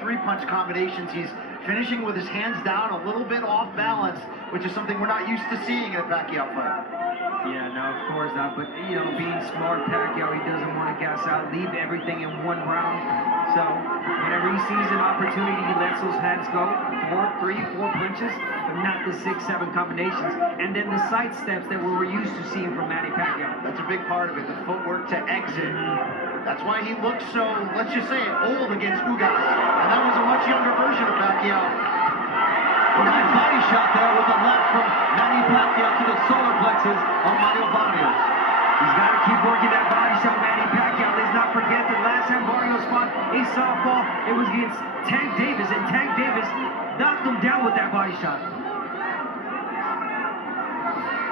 three-punch combinations. He's finishing with his hands down, a little bit off balance, which is something we're not used to seeing in a Pacquiao fight. Yeah, no, of course not. But, you know, being smart, Pacquiao, he doesn't want to gas out, leave everything in one round. So, whenever he sees an opportunity, he lets those hands go. 3, 4 punches, but not the 6, 7 combinations. And then the side steps that we were used to seeing from Manny Pacquiao. That's a big part of it, the footwork to exit. That's why he looks so, let's just say it, old against Ugas. And that was a much younger version of Pacquiao. Nice body shot there with the left from Manny Pacquiao to the solar plexus of Mario Barrios. He's got to keep working that body shot, Manny Pacquiao. Let's not forget that last time Barrios fought a softball, it was against Tank Davis, and Tank Davis knocked him down with that body shot.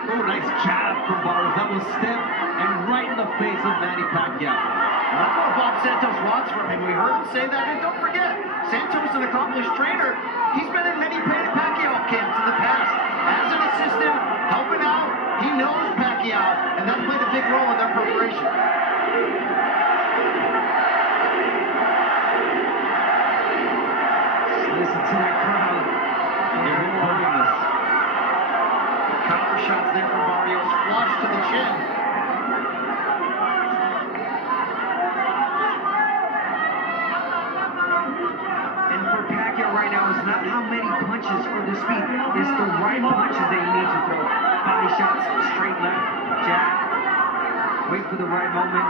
Oh, nice jab from Barrios. That was stiff and right in the face of Manny Pacquiao. That's what Bob Santos wants from him. We heard him say that, and don't forget, Santos, an accomplished trainer, he's been in many Pacquiao camps in the past. As an assistant, helping out, he knows Pacquiao, and that played a big role in their preparation. Listen to that crowd. Counter shots there for Barrios, flush to the chin. And for Pacquiao right now, it's not how many punches or the speed, it's the right punches that you need to throw. Body shots, straight left, jab, wait for the right moment.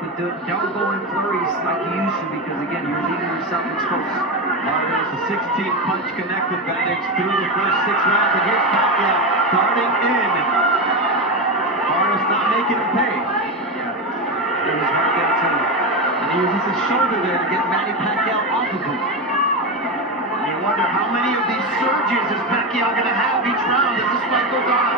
But don't go in flurries like you used to, because again, you're leaving yourself exposed. Barrios, a 16-punch connect advantage through the first 6 rounds against Pacquiao. Starting in. Barrios not making him pay. Yeah, it was right there too. And he uses his shoulder there to get Manny Pacquiao off of him. You wonder how many of these surges is Pacquiao going to have each round as this fight goes on.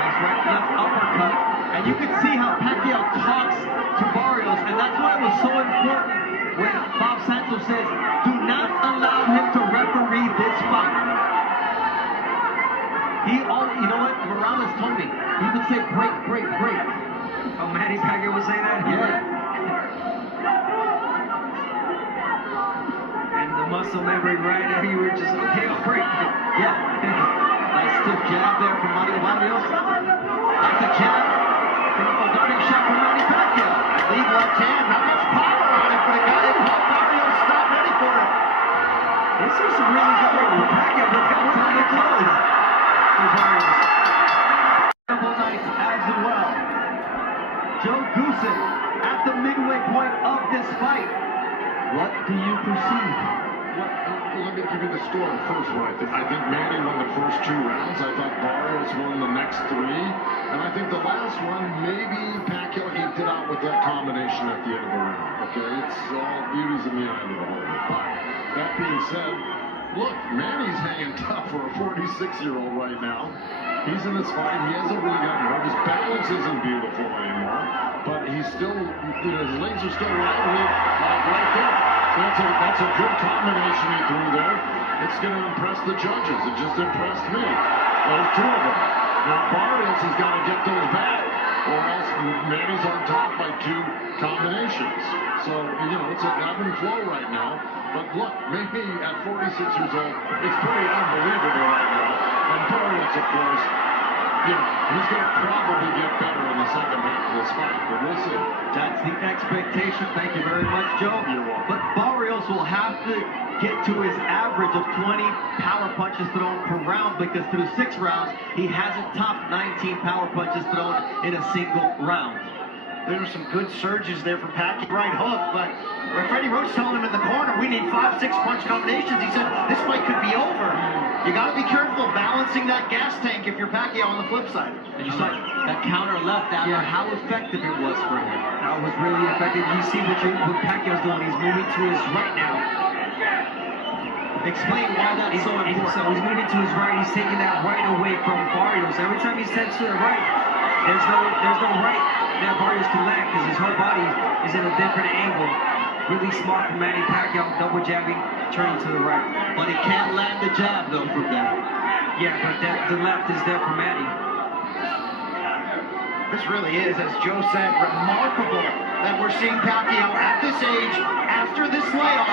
Nice right left uppercut. And you can see how Pacquiao talks to Barrios, and that's why it was so important when Bob Santos says, do not allow him to referee this fight. You know what, Morales told me, he would say break, break, break. Oh, Manny Pacquiao would say that? Yeah. And the muscle memory right there, you were just, okay, I'll break. Yeah. Nice stiff jab there from Mario Barrios. That's a jab. A guarding shot from Manny Pacquiao. Lead left hand, not much power on it, but it got it. Barrios not ready for it. This was really good work from Pacquiao, but that was not close. Double nights as well. Joe Goosen at the midway point of this fight. What do you perceive? Well, let me give you the score first one. I think Manny won the first 2 rounds. I thought Barrios won the next 3. And I think the last one, maybe Pacquiao eked it out with that combination at the end of the round. Okay, it's all beauties in the eye of the beholder. But that being said, look, Manny's hanging tough for a 46-year-old right now. He's in this fight. He hasn't really gotten hurt. His balance isn't beautiful anymore. But he's still, you know, his legs are still right there. So that's a good combination he threw there. It's going to impress the judges. It just impressed me. Those 2 of them. Now Barrios has got to get those back, or else Manny's on top by 2 combinations. So, you know, it's an ebb and flow right now. But look, maybe at 46 years old, it's pretty unbelievable right now. And Barrios, of course, you know, he's going to probably get better in the second half of this fight, but we'll see. That's the expectation. Thank you very much, Joe. You're welcome. But Barrios will have to get to his average of 20 power punches thrown per round, because through 6 rounds, he hasn't topped 19 power punches thrown in a single round. There were some good surges there from Pacquiao. Right hook, but Freddie Roach telling him in the corner, we need 5, 6 punch combinations. He said, this fight could be over. You got to be careful balancing that gas tank if you're Pacquiao on the flip side. And you saw that counter left after, how effective it was for him. That was really effective. You see what Pacquiao's doing. He's moving to his right now. Explain why that's so important. So he's moving to his right. He's taking that right away from Barrios. Every time he steps to the right, there's no right that Barrios can land, because his whole body is in a different angle. Really smart from Manny Pacquiao, double jabbing, turning to the right. But he can't land the jab though from there. Yeah, but the left is there for Manny. This really is, as Joe said, remarkable that we're seeing Pacquiao at this age, after this layoff,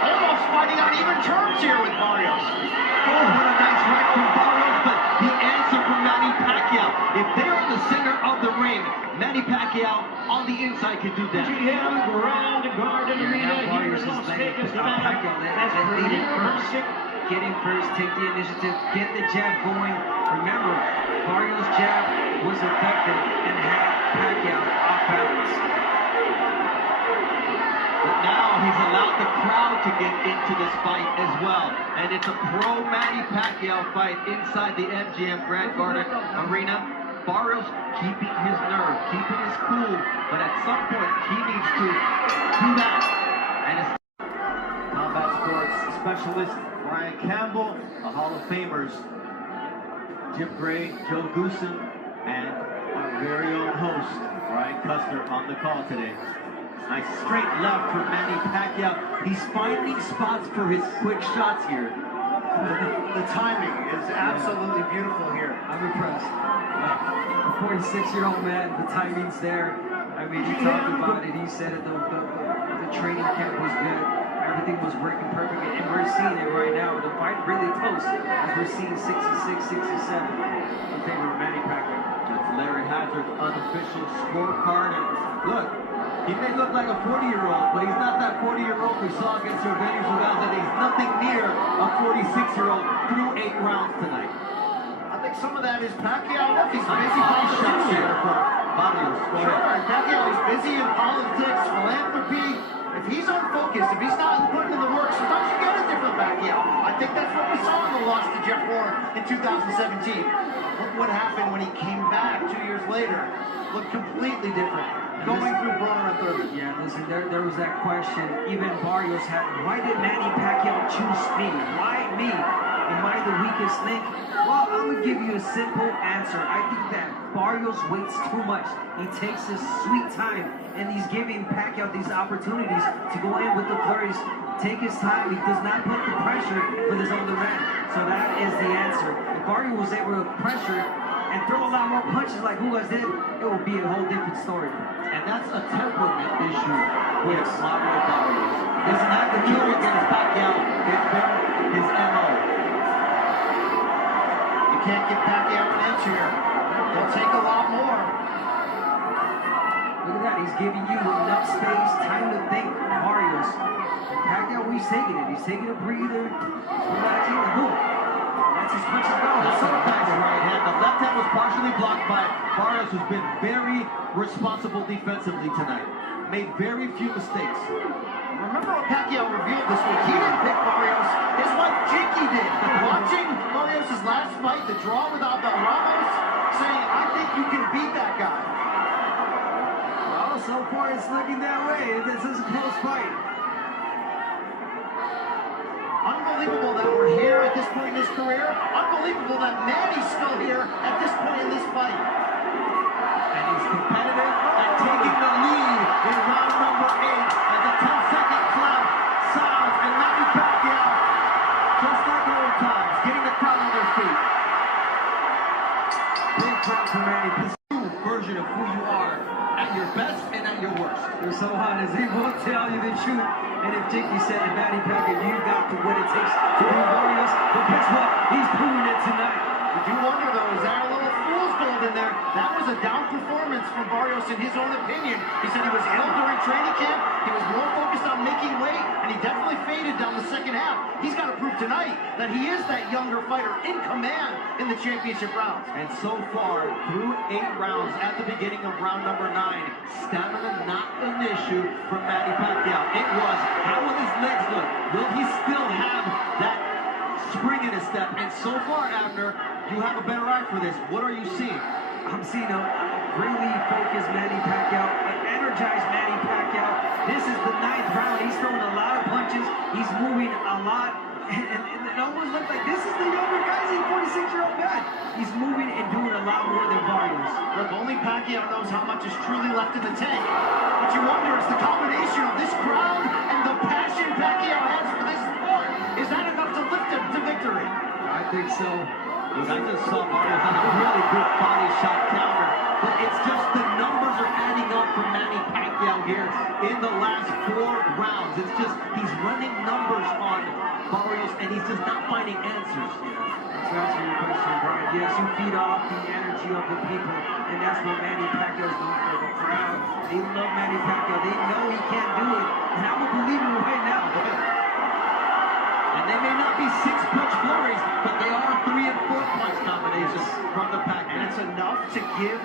almost fighting on even terms here with Barrios. Oh, what a nice right from Barrios, but the answer from Manny Pacquiao. If they're in the center of the ring, Manny Pacquiao on the inside can do that. GM Grand Garden Arena here in Las Vegas, Nevada. As per Get him first, take the initiative, get the jab going. Remember, Barrios' jab was effective and had Pacquiao off balance. But now he's allowed the crowd to get into this fight as well. And it's a pro-Manny Pacquiao fight inside the MGM Grand Garden Arena. Barrios keeping his nerve, keeping his cool, but at some point he needs to do that. And it's combat sports specialist Brian Campbell, the Hall of Famers Jim Gray, Joe Goosen, and our very own host Brian Custer on the call today. Nice straight left for Manny Pacquiao. He's finding spots for his quick shots here. The timing is absolutely beautiful here. I'm impressed. A 46-year-old man, the timing's there. I mean, he talked about it. He said it. The training camp was good. Everything was working perfectly, and we're seeing it right now. The fight really close, as we're seeing 66, 67 in favor of Manny Pacquiao. That's Larry Hazard's unofficial scorecard. And look, he may look like a 40-year-old, but he's not that 40-year-old we saw against Sergio Zugal, and he's nothing near a 46-year-old through 8 rounds tonight. I think some of that is Pacquiao. Look, he's busy Nice shot there politics. for Barrios. Go Sure, ahead. Pacquiao is busy in politics, philanthropy. If he's unfocused, if he's not putting in the work, sometimes you get a different Pacquiao. I think that's what we saw in the loss to Jeff Warren in 2017. Look what happened when he came back 2 years later. Looked completely different. Going through Broner and Thurman. Yeah, listen, there was that question. Even Barrios had, why did Manny Pacquiao choose me? Why me? Am I the weakest link? Well, I'm going to give you a simple answer. I think that Barrios waits too much. He takes his sweet time, and he's giving Pacquiao these opportunities to go in with the flurries. Take his time. He does not put the pressure with his older man. So that is the answer. If Barrios was able to pressure and throw a lot more punches like Ugas did, it would be a whole different story. And that's a temperament issue with Mario Barrios. Doesn't have to kill against Pacquiao. It's been his MO. You can't get Pacquiao an inch here. He'll take a lot more. Look at that. He's giving you enough space, time to think. Barrios. Pacquiao, he's taking it. He's taking a breather. He's relaxing. And boom. That's his punches go. That's a nice right hand. The left hand was partially blocked by Barrios, who's been very responsible defensively tonight. Made very few mistakes. Remember what Pacquiao revealed this week? He didn't pick Barrios. His wife Jinky did. Watching Barrios' last fight, the draw with Abel Ramos, saying, I think you can beat that guy. Well, so far it's looking that way. This is a close fight. Unbelievable that we're here at this point in his career. Unbelievable that Manny's still here at this point in this fight. And he's competitive and taking the lead in round number 8 as the 10-second clock sounds, and Manny Pacquiao, just like old times, getting the crowd on their feet. Big crowd for Manny. This new version of who you are at your best and at your worst. They're so honest. They won't tell you the truth. And if Jinky said to Manny Pacquiao, you got to what it takes to be Barrios, but guess what? He's proving it tonight. You do wonder, though, is there a little fool's gold in there? That was a down performance from Barrios in his own opinion. He said he was ill during training camp. He was more focused on making weight, and he definitely faded down the second half. He's got to prove tonight that he is that younger fighter in command in the championship rounds. And so far, through 8 rounds at the beginning of round number 9, stamina not an issue for Manny Pacquiao. It was, how will his legs look? Will he still have that spring in his step? And so far, Abner, you have a better eye for this. What are you seeing? I'm seeing a really focused Manny Pacquiao, an energized Manny Pacquiao. This is the 9th round. He's throwing a lot of punches. He's moving a lot. And it almost looks like this is the younger guy. He's a 46-year-old man. He's moving and doing a lot more than Barrios. Look, only Pacquiao knows how much is truly left in the tank. But you wonder, is the combination of this crowd and the passion Pacquiao has for this sport, is that enough to lift him to victory? I think so. Look, I just saw Barrios on a really good body shot counter but it's just the numbers are adding up for Manny Pacquiao here in the last 4 rounds. It's just he's running numbers on Barrios, and he's just not finding answers. To answer your question, Brian, yes, you feed off the energy of the people, and that's what Manny Pacquiao is known for. The crowd, they love Manny Pacquiao. They know he can't do it, and I'm a believer right now. And they may not be 6-punch flurries, but they are 3 and 4 punch combinations from the Pacquiao. And it's enough to give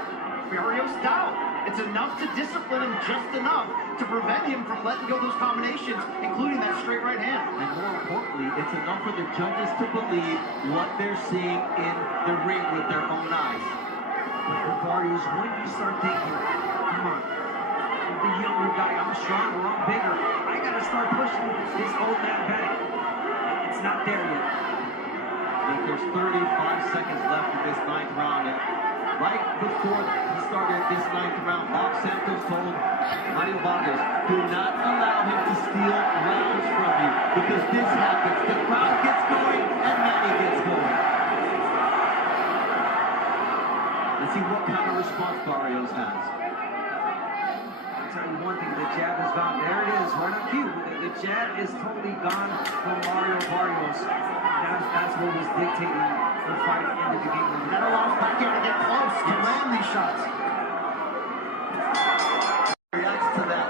Barrios doubt. It's enough to discipline him just enough to prevent him from letting go those combinations, including that straight right hand. And more importantly, it's enough for the judges to believe what they're seeing in the ring with their own eyes. But for Barrios, when you start thinking, come on, I'm the younger guy, I'm stronger, I'm bigger, I gotta start pushing this old man back. It's not there yet. I think there's 35 seconds left in this 9th round. And right before he started this 9th round, Bob Santos told Mario Barrios, do not allow him to steal rounds from you, because this happens. The crowd gets going and Manny gets going. Let's see what kind of response Barrios has. I'll tell you one thing, the jab is gone. There it is, right on cue. The jab is totally gone from Mario Barrios. That's what was dictating the fight in the beginning. That allows Pacquiao to get close to land these shots. Reacts to that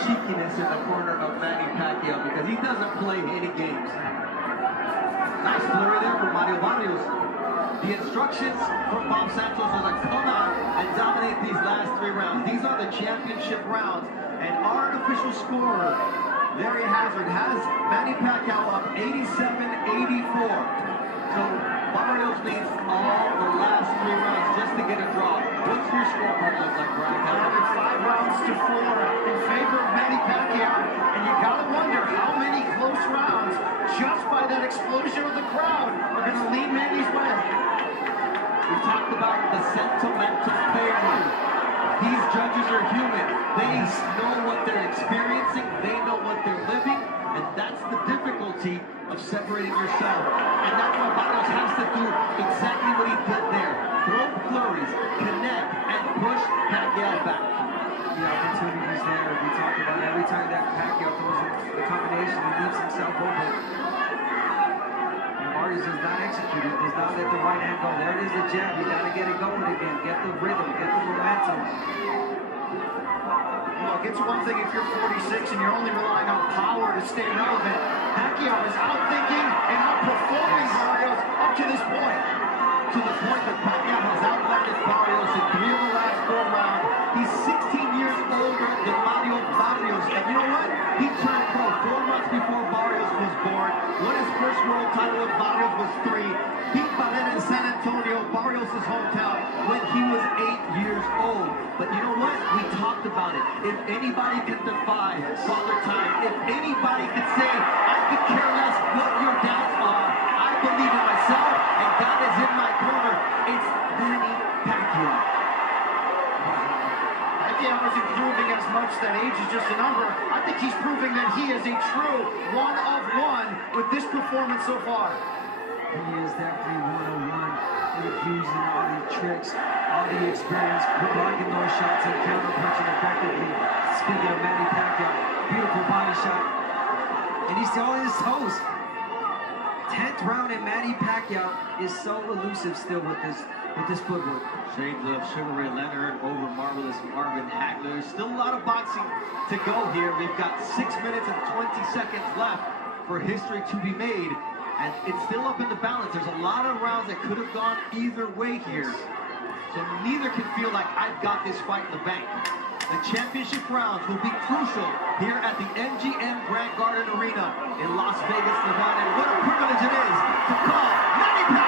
cheekiness in the corner of Manny Pacquiao, because he doesn't play any games. Nice flurry there from Mario Barrios. The instructions from Bob Santos are like, come out and dominate these last 3 rounds. These are the championship rounds. And our unofficial scorer, Larry Hazard, has Manny Pacquiao up 87-84. So Barrios needs all the last 3 rounds just to get a draw. What's your scorecard look like, Brian? It's 5 rounds to 4 in favor of Manny Pacquiao. And you gotta wonder how many close rounds, just by that explosion of the crowd, are gonna lead Manny's way. We talked about the sentimental favorite. These judges are human. They know what they're experiencing. They know what they're living. And that's the difficulty of separating yourself. And that's what Barrios has to do exactly what he did there. Throw flurries, connect, and push Pacquiao back. The opportunities there. We talked about every time that Pacquiao throws the combination, he leaves himself open. And Barrios does not execute it, does not let the right hand go. There it is, the jab. You got to get it going again. Get the rhythm, get the momentum. Look, it's one thing if you're 46 and you're only relying on power to stay relevant. Pacquiao is outthinking and outperforming Barrios up to this point. To the point that Pacquiao has outlanded Barrios in 3 of the last 4 rounds. He's 16 years older than Mario Barrios. And you know what? He turned pro 4 months before Barrios was born. Won his first world title when Barrios was 3. Beat Barrera in San Antonio, Barrios' hometown, when he was 8 years old. But you know what? We talked about it. If anybody can defy Father Time, if anybody can say, I could care less what your doubts are, I believe in myself, and God is in my corner, it's Manny Pacquiao. Pacquiao isn't proving as much that age is just a number. I think he's proving that he is a true one-of-one with this performance so far. He is definitely 101. Using all the tricks, all the experience, blocking those shots and counter-punching effectively. Speaking of Manny Pacquiao, beautiful body shot. And he's still on his toes. 10th round and Manny Pacquiao is so elusive still with this footwork. Shades of Sugar Ray Leonard over Marvelous Marvin Hagler. There's still a lot of boxing to go here. We've got 6 minutes and 20 seconds left for history to be made. And it's still up in the balance. There's a lot of rounds that could have gone either way here. So neither can feel like I've got this fight in the bank. The championship rounds will be crucial here at the MGM Grand Garden Arena in Las Vegas, Nevada. And what a privilege it is to call Manny Pacquiao.